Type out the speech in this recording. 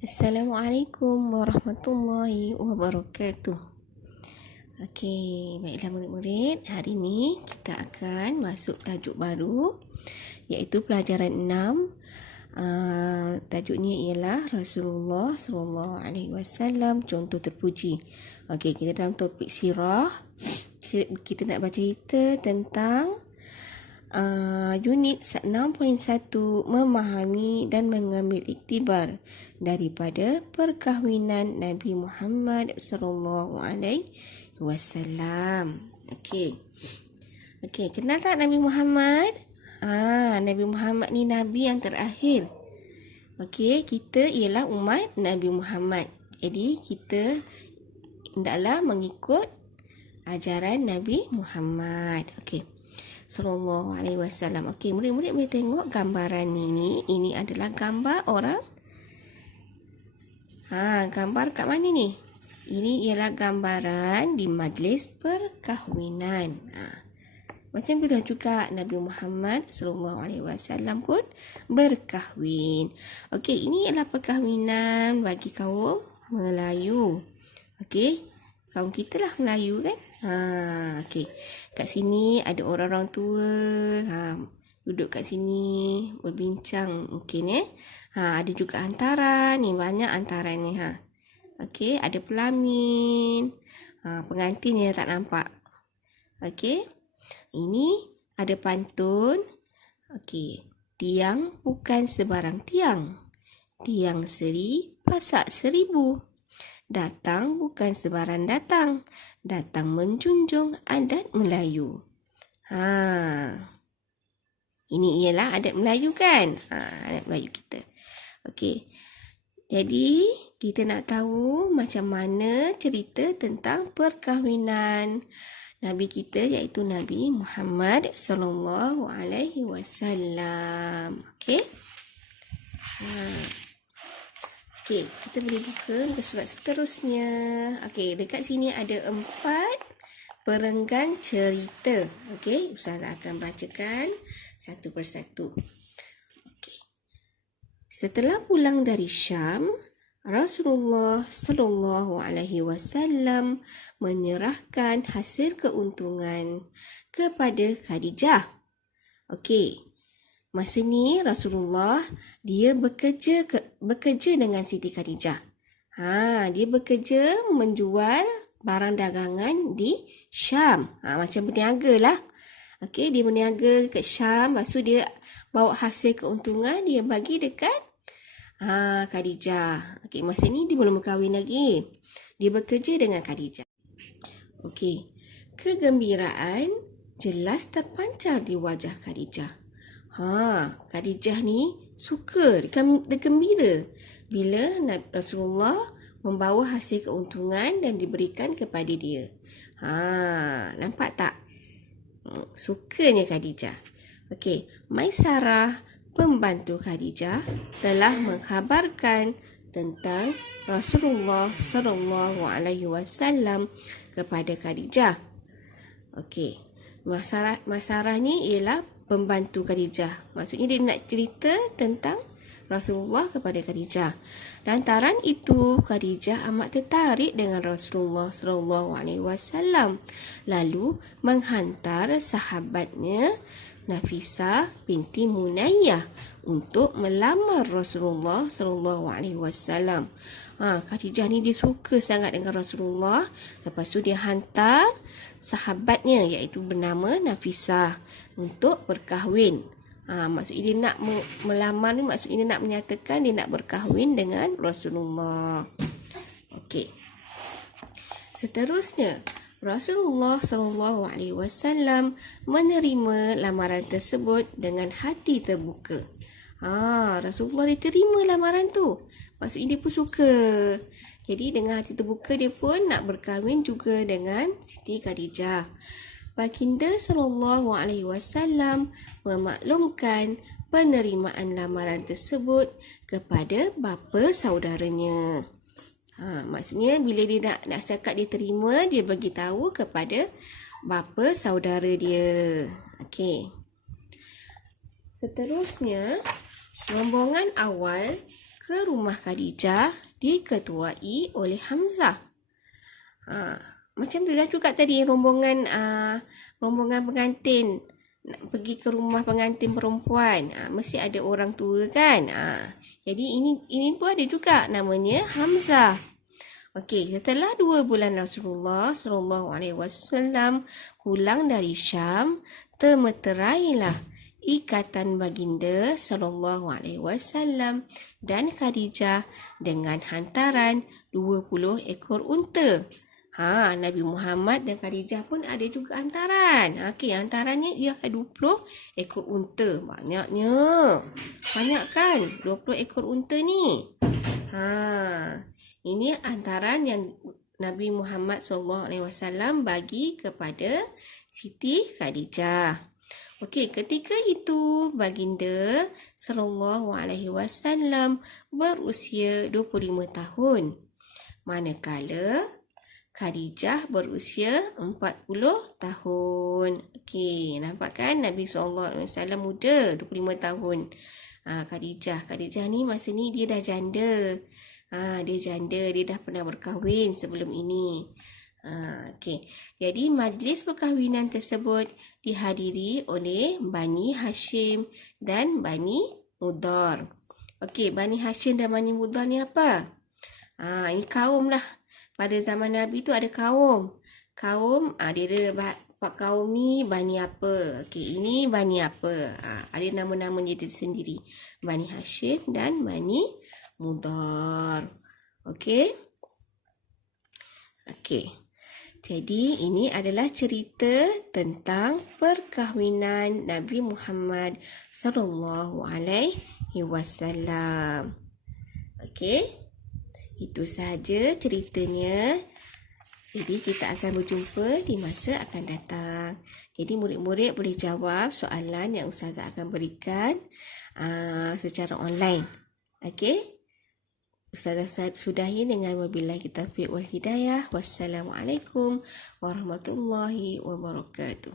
Assalamualaikum warahmatullahi wabarakatuh. Okey, baiklah murid-murid, hari ini kita akan masuk tajuk baru iaitu pelajaran 6. Tajuknya ialah Rasulullah SAW contoh terpuji. Okey, kita dalam topik sirah. Kita nak baca cerita tentang unit 6.1 memahami dan mengambil iktibar daripada perkahwinan Nabi Muhammad sallallahu alaihi wasallam. Okey, kenal tak Nabi Muhammad? Nabi Muhammad ni nabi yang terakhir. Okey, kita ialah umat Nabi Muhammad. Jadi kita hendaklah mengikut ajaran Nabi Muhammad. Okey, sallallahu alaihi wasallam. Okey, murid-murid boleh tengok gambaran ini. Ini adalah gambar orang. Gambar kat mana ni? Ini ialah gambaran di majlis perkahwinan. Macam itulah juga Nabi Muhammad sallallahu alaihi wasallam pun berkahwin. Okey, ini ialah perkahwinan bagi kaum Melayu. Okey, kaum kita lah Melayu kan? Okey. Kat sini ada orang-orang tua. Duduk kat sini berbincang mungkin ada juga hantaran. Ni banyak hantaran ni Okey, ada pelamin. Pengantin yang tak nampak. Okey. Ini ada pantun. Okey. Tiang bukan sebarang tiang. Tiang seri pasak 1000. Datang bukan sebarang datang. Datang menjunjung adat Melayu. Ini ialah adat Melayu kan? Adat Melayu kita. Okey. Jadi, kita nak tahu macam mana cerita tentang perkahwinan Nabi kita iaitu Nabi Muhammad sallallahu alaihi wasallam. Okey. Okey, kita boleh buka ke surat seterusnya. Okey, dekat sini ada 4 perenggan cerita. Okey, Ustazah akan bacakan satu persatu. Okey. Setelah pulang dari Syam, Rasulullah sallallahu alaihi wasallam menyerahkan hasil keuntungan kepada Khadijah. Okey. Masa ni Rasulullah dia bekerja dengan Siti Khadijah. Dia bekerja menjual barang dagangan di Syam. Macam berniaga lah. Okey, dia berniaga kat Syam, lepas tu dia bawa hasil keuntungan dia bagi dekat Khadijah. Okey, masa ni dia belum berkahwin lagi. Dia bekerja dengan Khadijah. Okey. Kegembiraan jelas terpancar di wajah Khadijah. Khadijah ni suka, dia gembira bila Rasulullah membawa hasil keuntungan dan diberikan kepada dia. Nampak tak? Sukanya Khadijah. Okey, Maisarah, pembantu Khadijah, telah mengkhabarkan tentang Rasulullah sallallahu alaihi wasallam kepada Khadijah. Okey, Maisarah ni ialah pembantu Khadijah. Maksudnya dia nak cerita tentang Rasulullah kepada Khadijah. Lantaran itu Khadijah amat tertarik dengan Rasulullah sallallahu alaihi wasallam. Lalu menghantar sahabatnya Nafisah binti Munayyah untuk melamar Rasulullah sallallahu alaihi wasallam. Khadijah ni dia suka sangat dengan Rasulullah. Lepas tu dia hantar sahabatnya iaitu bernama Nafisah untuk berkahwin. Maksudnya dia nak melamar ni, maksudnya dia nak menyatakan dia nak berkahwin dengan Rasulullah. Okey. Seterusnya, Rasulullah sallallahu alaihi wasallam menerima lamaran tersebut dengan hati terbuka. Rasulullah dia terima lamaran tu. Maksudnya dia pun suka. Jadi dengan hati terbuka dia pun nak berkahwin juga dengan Siti Khadijah. Baginda sallallahu alaihi wasallam memaklumkan penerimaan lamaran tersebut kepada bapa saudaranya. Maksudnya bila dia nak cakap dia terima, dia bagi tahu kepada bapa saudara dia. Okey. Seterusnya, rombongan awal ke rumah Khadijah diketuai oleh Hamzah. Macam itulah juga tadi rombongan pengantin nak pergi ke rumah pengantin perempuan. Mesti ada orang tua kan. Jadi ini pun ada juga namanya Hamzah. Okey, setelah 2 bulan Rasulullah SAW pulang dari Syam, termeterailah ikatan baginda SAW dan Khadijah dengan hantaran 20 ekor unta. Nabi Muhammad dan Khadijah pun ada juga hantaran. Okey, hantarannya ialah 20 ekor unta. Banyaknya. Banyak kan? 20 ekor unta ni. Ini hantaran yang Nabi Muhammad SAW bagi kepada Siti Khadijah. Okey, ketika itu baginda SAW berusia 25 tahun. Manakala Khadijah berusia 40 tahun. Okey, nampak kan Nabi SAW muda, 25 tahun. Khadijah ni masa ni dia dah janda. Dia dah pernah berkahwin sebelum ini. Okey. Jadi majlis perkahwinan tersebut dihadiri oleh Bani Hashim dan Bani Mudhar. Okey, Bani Hashim dan Bani Mudhar ni apa? Ini kaum lah. Pada zaman Nabi tu ada kaum. Dia ada kaum ni Bani apa. Okey, ini Bani apa. Ada nama-nama dia sendiri. Bani Hashim dan Bani Mudhar. Okey. Jadi ini adalah cerita tentang perkahwinan Nabi Muhammad SAW. Okey. Itu sahaja ceritanya. Jadi kita akan berjumpa di masa akan datang. Jadi murid-murid boleh jawab soalan yang Ustazah akan berikan secara online. Okey. Ustazah sudahi dengan wabillahi taufiq wal hidayah. Wassalamualaikum warahmatullahi wabarakatuh.